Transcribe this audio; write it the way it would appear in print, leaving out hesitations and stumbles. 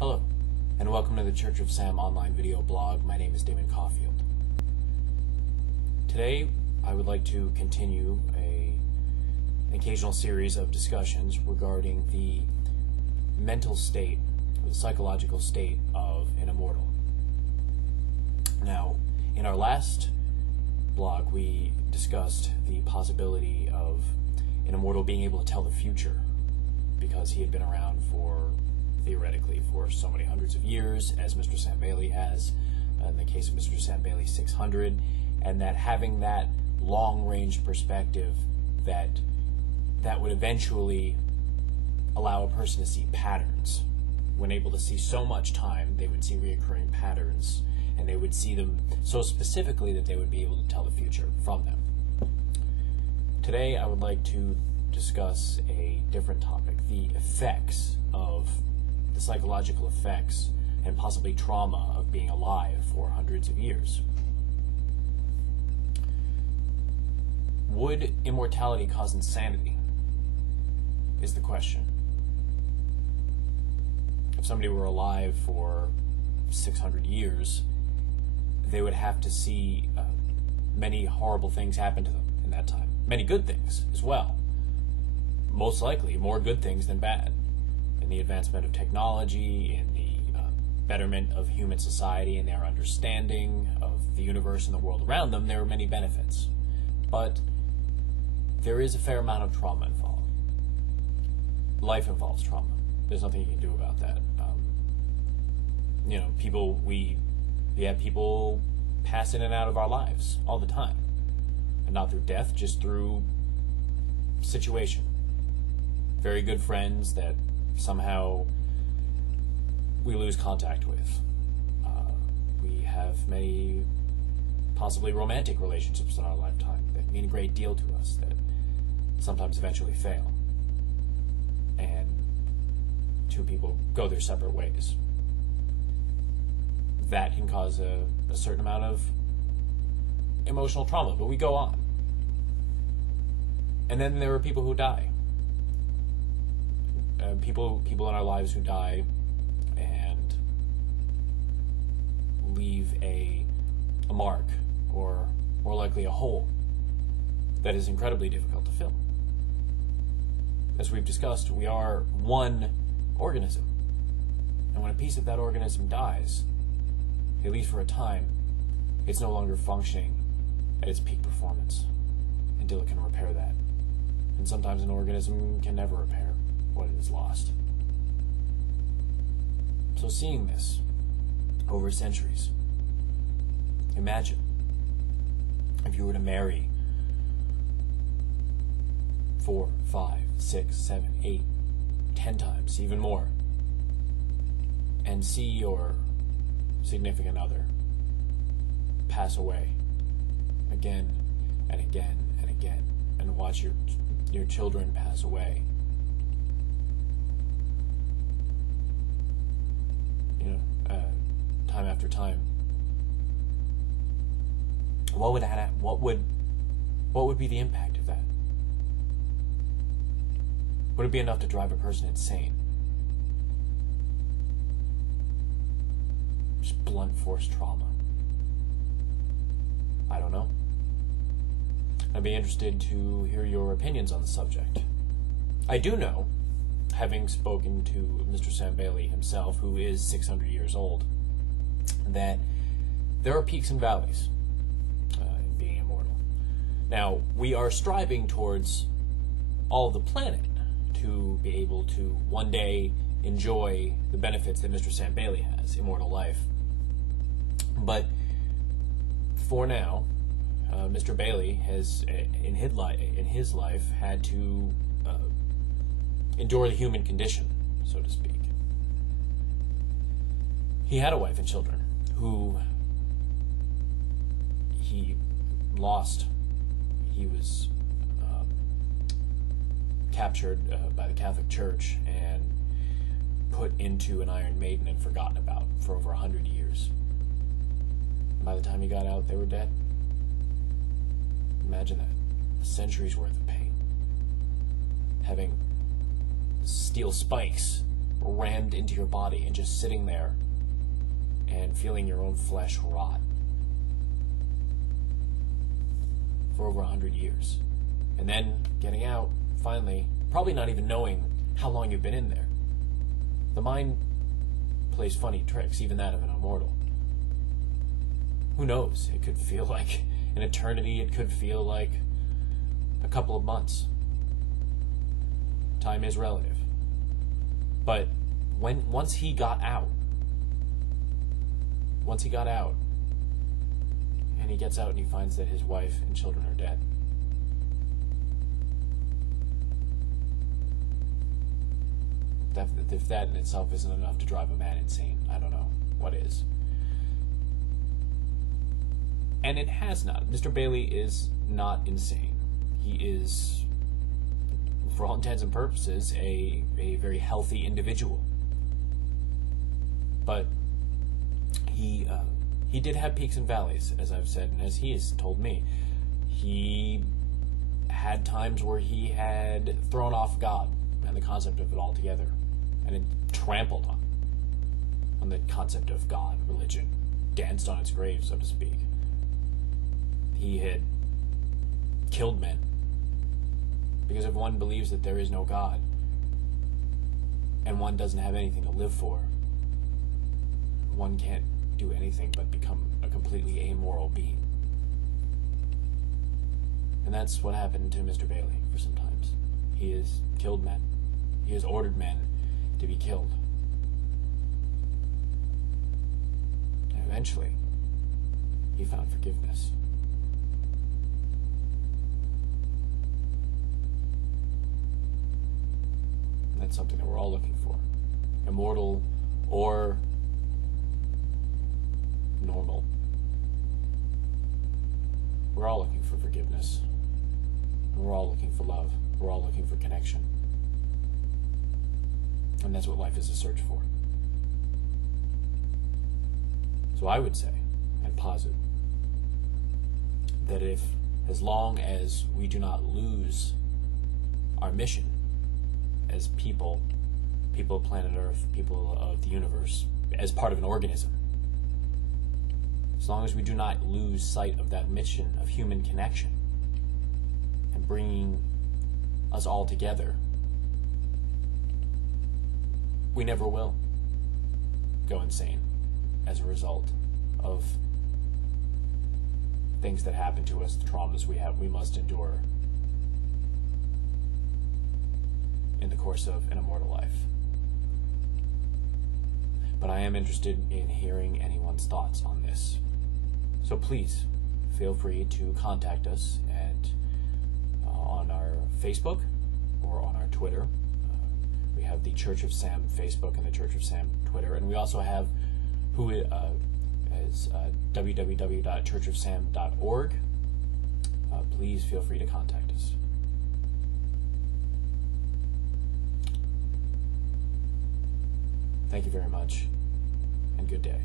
Hello, and welcome to the Church of Sam online video blog. My name is Damon Caulfield. Today, I would like to continue an occasional series of discussions regarding the mental state, or the psychological state of an immortal. Now, in our last blog, we discussed the possibility of an immortal being able to tell the future because he had been around theoretically for so many hundreds of years, as Mr. Sam Bailey has, in the case of Mr. Sam Bailey 600, and that having that long-range perspective that would eventually allow a person to see patterns. When able to see so much time, they would see reoccurring patterns, and they would see them so specifically that they would be able to tell the future from them. Today, I would like to discuss a different topic, the effects of the psychological effects and possibly trauma of being alive for hundreds of years. Would immortality cause insanity? Is the question. If somebody were alive for 600 years, they would have to see many horrible things happen to them in that time. Many good things as well. Most likely, more good things than bad. In the advancement of technology, in the betterment of human society and their understanding of the universe and the world around them, there are many benefits. But there is a fair amount of trauma involved. Life involves trauma. There's nothing you can do about that. We have people pass in and out of our lives all the time. And not through death, just through situation. Very good friends that somehow we lose contact with. We have many possibly romantic relationships in our lifetime that mean a great deal to us that sometimes eventually fail. And two people go their separate ways. That can cause a certain amount of emotional trauma, but we go on. And then there are people who die. People in our lives who die and leave a mark, or more likely a hole, that is incredibly difficult to fill. As we've discussed, we are one organism. And when a piece of that organism dies, at least for a time, it's no longer functioning at its peak performance until it can repair that. And sometimes an organism can never repair what it has lost. So seeing this over centuries, imagine if you were to marry 4, 5, 6, 7, 8, 10 times, even more, and see your significant other pass away again and again and again, and watch your children pass away. Time after time. What would be the impact of that? Would it be enough to drive a person insane? Just blunt force trauma. I don't know. I'd be interested to hear your opinions on the subject. I do know, having spoken to Mr. Sam Bailey himself, who is 600 years old, that there are peaks and valleys in being immortal. Now, we are striving towards all of the planet to be able to one day enjoy the benefits that Mr. Sam Bailey has, immortal life. But for now, Mr. Bailey has, in his life, had to endure the human condition, so to speak. He had a wife and children who he lost. He was captured by the Catholic Church and put into an Iron Maiden and forgotten about for over 100 years. By the time he got out, they were dead. Imagine that. A century's worth of pain. Having steel spikes rammed into your body and just sitting there and feeling your own flesh rot for over 100 years. And then getting out, finally, probably not even knowing how long you've been in there. The mind plays funny tricks, even that of an immortal. Who knows? It could feel like an eternity. It could feel like a couple of months. Time is relative. But once he got out, and he gets out and he finds that his wife and children are dead. If that in itself isn't enough to drive a man insane, I don't know what is. And it has not. Mr. Bailey is not insane. He is, for all intents and purposes, a very healthy individual. But he did have peaks and valleys, as I've said, and as he has told me. He had times where he had thrown off God and the concept of it altogether, and it trampled on the concept of God, religion, danced on its grave, so to speak. He had killed men, because if one believes that there is no God, and one doesn't have anything to live for, one can't do anything but become a completely amoral being. And that's what happened to Mr. Bailey for some times. He has killed men. He has ordered men to be killed. And eventually, he found forgiveness. And that's something that we're all looking for. Immortal or normal. We're all looking for forgiveness. And we're all looking for love. We're all looking for connection. And that's what life is a search for. So I would say, and posit, that if, as long as we do not lose our mission as people of planet Earth, people of the universe, as part of an organism, as long as we do not lose sight of that mission of human connection and bringing us all together, we never will go insane as a result of things that happen to us, the traumas we must endure in the course of an immortal life. But I am interested in hearing anyone's thoughts on this. So please, feel free to contact us on our Facebook or on our Twitter. We have the Church of Sam Facebook and the Church of Sam Twitter, and we also have www.churchofsam.org. Please feel free to contact us. Thank you very much, and good day.